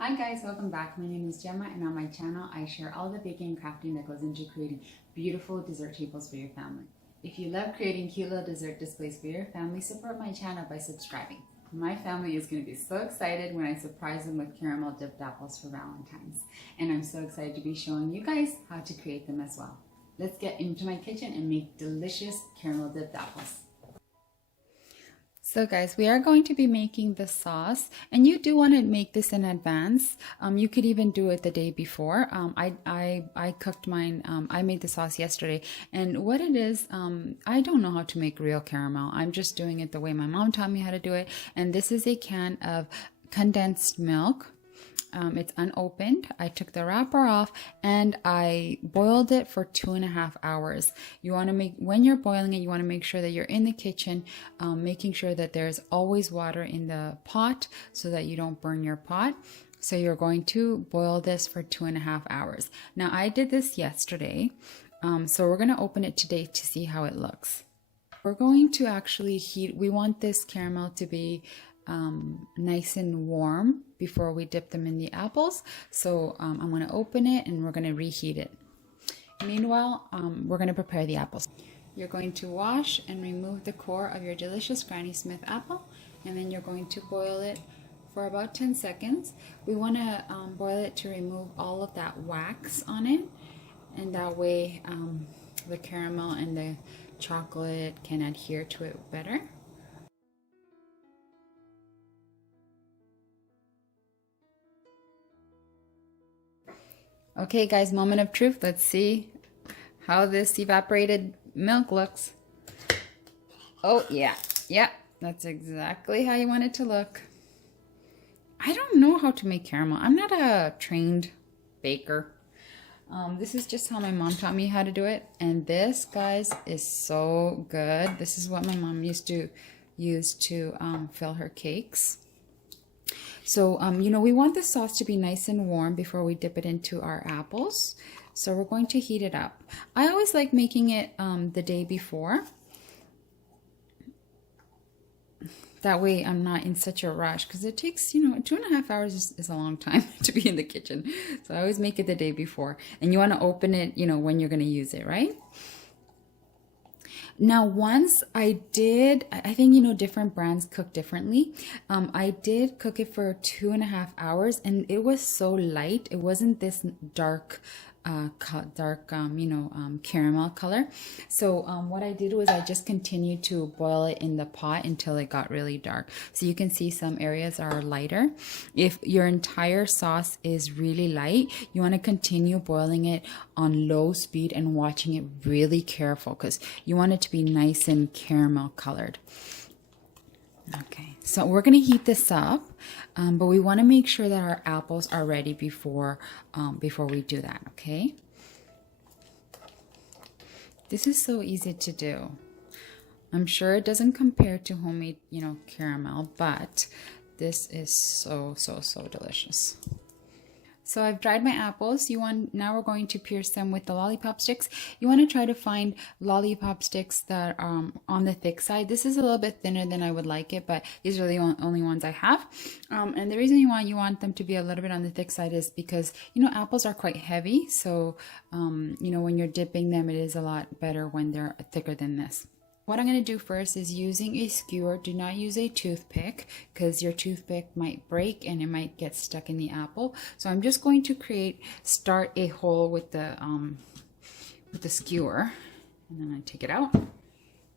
Hi guys, welcome back. My name is Gemma and on my channel I share all the baking and crafting that goes into creating beautiful dessert tables for your family. If you love creating cute little dessert displays for your family, support my channel by subscribing. My family is going to be so excited when I surprise them with caramel dipped apples for Valentine's. And I'm so excited to be showing you guys how to create them as well. Let's get into my kitchen and make delicious caramel dipped apples. So guys, we are going to be making the sauce, and you do want to make this in advance. You could even do it the day before. I cooked mine. I made the sauce yesterday, and what it is, I don't know how to make real caramel. I'm just doing it the way my mom taught me how to do it. And this is a can of condensed milk. It's unopened. I took the wrapper off and I boiled it for 2.5 hours. You want to make, when you're boiling it, you want to make sure that you're in the kitchen, making sure that there's always water in the pot so that you don't burn your pot. So you're going to boil this for 2.5 hours. Now I did this yesterday. So we're going to open it today to see how it looks. We're going to actually heat, we want this caramel to be nice and warm before we dip them in the apples. So I'm going to open it and we're going to reheat it. Meanwhile, we're going to prepare the apples. You're going to wash and remove the core of your delicious Granny Smith apple, and then you're going to boil it for about 10 seconds. We want to boil it to remove all of that wax on it, and that way the caramel and the chocolate can adhere to it better. Okay guys, moment of truth. Let's see how this evaporated milk looks. Oh yeah, that's exactly how you want it to look. I don't know how to make caramel. I'm not a trained baker. This is just how my mom taught me how to do it. And this, guys, is so good. This is what my mom used to use to fill her cakes. So, you know, we want the sauce to be nice and warm before we dip it into our apples. So we're going to heat it up. I always like making it the day before. That way I'm not in such a rush, because it takes, you know, 2.5 hours is a long time to be in the kitchen. So I always make it the day before. And you want to open it, you know, when you're going to use it, right? Now, once I did, I think, you know, different brands cook differently. I did cook it for 2.5 hours and it was so light. It wasn't this dark, caramel color. So what I did was I just continued to boil it in the pot until it got really dark. So you can see some areas are lighter. If your entire sauce is really light, you want to continue boiling it on low speed and watching it really careful, because you want it to be nice and caramel colored. Okay, so we're going to heat this up, but we want to make sure that our apples are ready before we do that, okay? This is so easy to do. I'm sure it doesn't compare to homemade, you know, caramel, but this is so delicious. So I've dried my apples. Now we're going to pierce them with the lollipop sticks. You want to try to find lollipop sticks that are on the thick side. This is a little bit thinner than I would like it, but these are the only ones I have. And the reason you want them to be a little bit on the thick side is because, you know, apples are quite heavy. So, you know, when you're dipping them, it is a lot better when they're thicker than this. What I'm going to do first is using a skewer. Do not use a toothpick, because your toothpick might break and it might get stuck in the apple. So I'm just going to start a hole with the skewer, and then I take it out.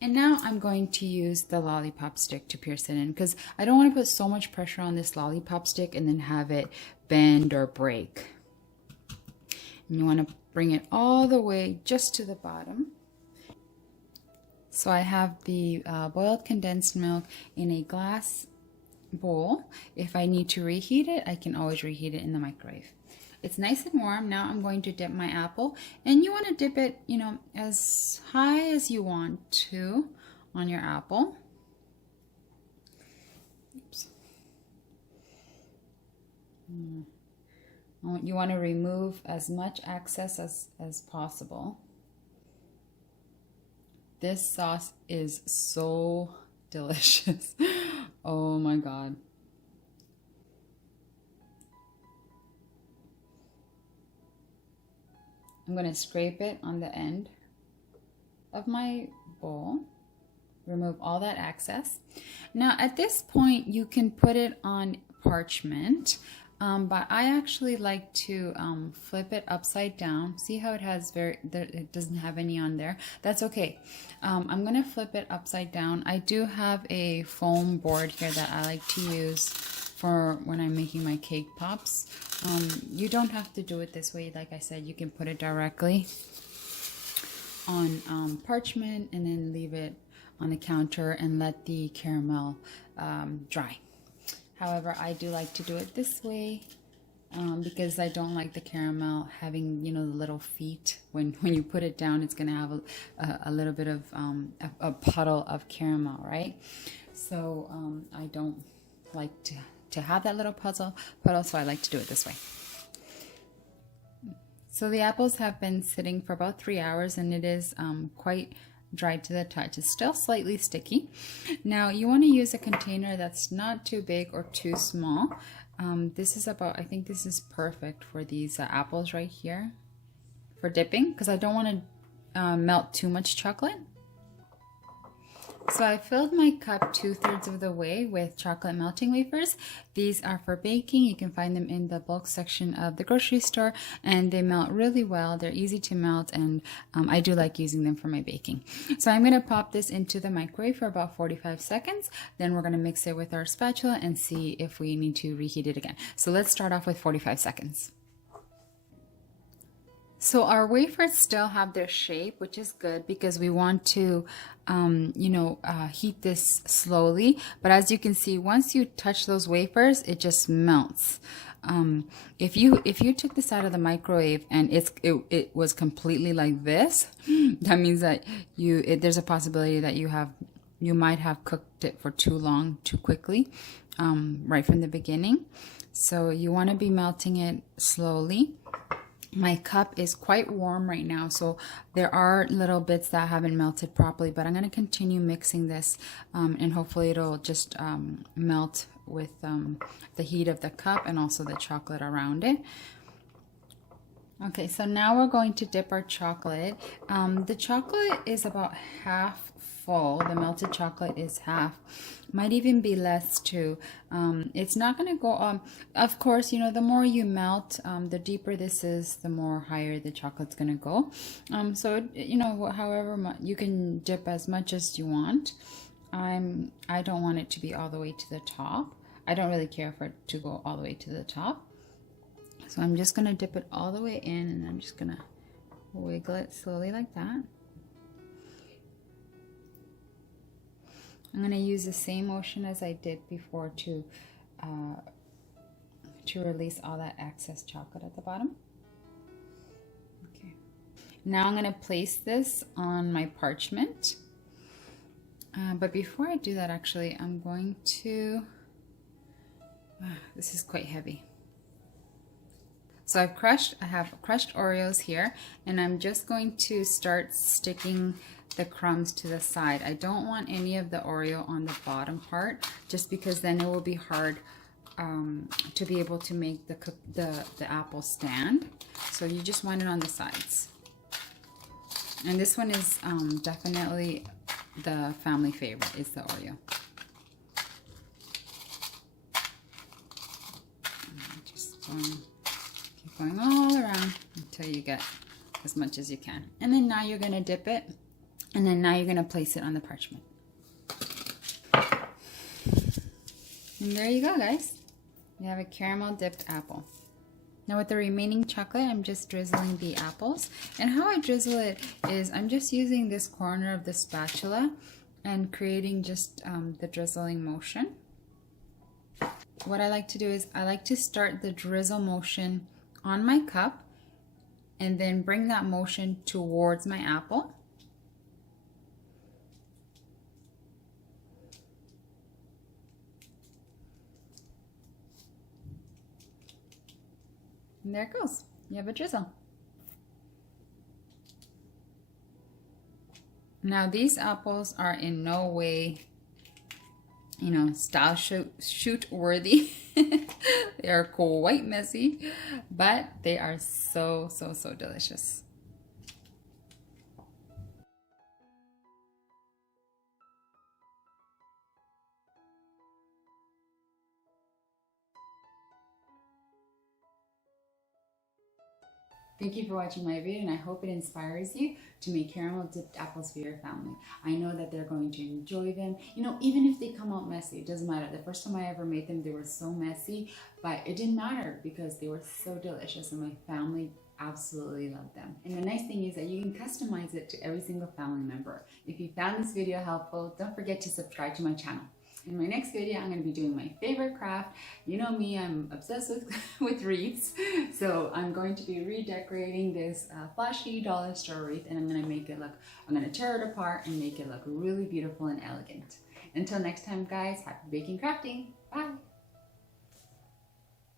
And now I'm going to use the lollipop stick to pierce it in, because I don't want to put so much pressure on this lollipop stick and then have it bend or break. And you want to bring it all the way just to the bottom. So I have the boiled condensed milk in a glass bowl. If I need to reheat it, I can always reheat it in the microwave. It's nice and warm. Now I'm going to dip my apple, and you want to dip it, you know, as high as you want to on your apple. Oops. You want to remove as much excess as possible. This sauce is so delicious. Oh my God. I'm going to scrape it on the end of my bowl. Remove all that excess. Now at this point you can put it on parchment, but I actually like to flip it upside down. See how it has it doesn't have any on there? That's okay. I'm gonna flip it upside down. I do have a foam board here that I like to use for when I'm making my cake pops. You don't have to do it this way. Like I said, you can put it directly on parchment and then leave it on the counter and let the caramel dry. However, I do like to do it this way because I don't like the caramel having, you know, the little feet. When you put it down, it's gonna have a little bit of a puddle of caramel, right? So I don't like to have that little puddle, so I like to do it this way. So the apples have been sitting for about 3 hours, and it is quite dried to the touch. It's still slightly sticky. Now you want to use a container that's not too big or too small. This is about, I think this is perfect for these apples right here for dipping, because I don't want to melt too much chocolate. So I filled my cup 2/3 of the way with chocolate melting wafers. These are for baking. You can find them in the bulk section of the grocery store, and they melt really well. They're easy to melt, and I do like using them for my baking. So I'm going to pop this into the microwave for about 45 seconds. Then we're going to mix it with our spatula and see if we need to reheat it again. So let's start off with 45 seconds. So our wafers still have their shape, which is good because we want to, heat this slowly. But as you can see, once you touch those wafers, it just melts. If you took this out of the microwave and it was completely like this, that means that there's a possibility that you might have cooked it for too long, too quickly, right from the beginning. So you want to be melting it slowly. My cup is quite warm right now, so there are little bits that haven't melted properly, but I'm going to continue mixing this and hopefully it'll just melt with the heat of the cup and also the chocolate around it. Okay, so now we're going to dip our chocolate. The chocolate is about half full. The melted chocolate is half. Might even be less too. It's not going to go of course, the more you melt, the deeper this is, the more higher the chocolate's going to go. So however you can dip as much as you want. I don't want it to be all the way to the top. I don't really care for it to go all the way to the top. So I'm just going to dip it all the way in, and I'm just going to wiggle it slowly like that. I'm going to use the same motion as I did before to release all that excess chocolate at the bottom. Okay. Now I'm going to place this on my parchment. But before I do that, actually, I'm going to... this is quite heavy. So I have crushed Oreos here, and I'm just going to start sticking the crumbs to the side. I don't want any of the Oreo on the bottom part, just because then it will be hard to be able to make the apple stand. So you just want it on the sides. And this one is definitely the family favorite, is the Oreo. Just keep going all around until you get as much as you can. And then now you're going to dip it. And then now you're going to place it on the parchment. And there you go, guys. You have a caramel dipped apple. Now with the remaining chocolate, I'm just drizzling the apples. And how I drizzle it is I'm just using this corner of the spatula and creating just the drizzling motion. What I like to do is I like to start the drizzle motion on my cup and then bring that motion towards my apple. And there it goes. You have a drizzle. Now these apples are in no way, style shoot worthy. They are quite messy, but they are so delicious. Thank you for watching my video, and I hope it inspires you to make caramel dipped apples for your family. I know that they're going to enjoy them. You know, even if they come out messy, it doesn't matter. The first time I ever made them, they were so messy, but it didn't matter because they were so delicious and my family absolutely loved them. And the nice thing is that you can customize it to every single family member. If you found this video helpful, don't forget to subscribe to my channel. In my next video, I'm going to be doing my favorite craft. You know me, I'm obsessed with wreaths. So I'm going to be redecorating this flashy dollar store wreath, and I'm going to make it look, I'm going to tear it apart and make it look really beautiful and elegant. Until next time, guys, happy baking crafting. Bye.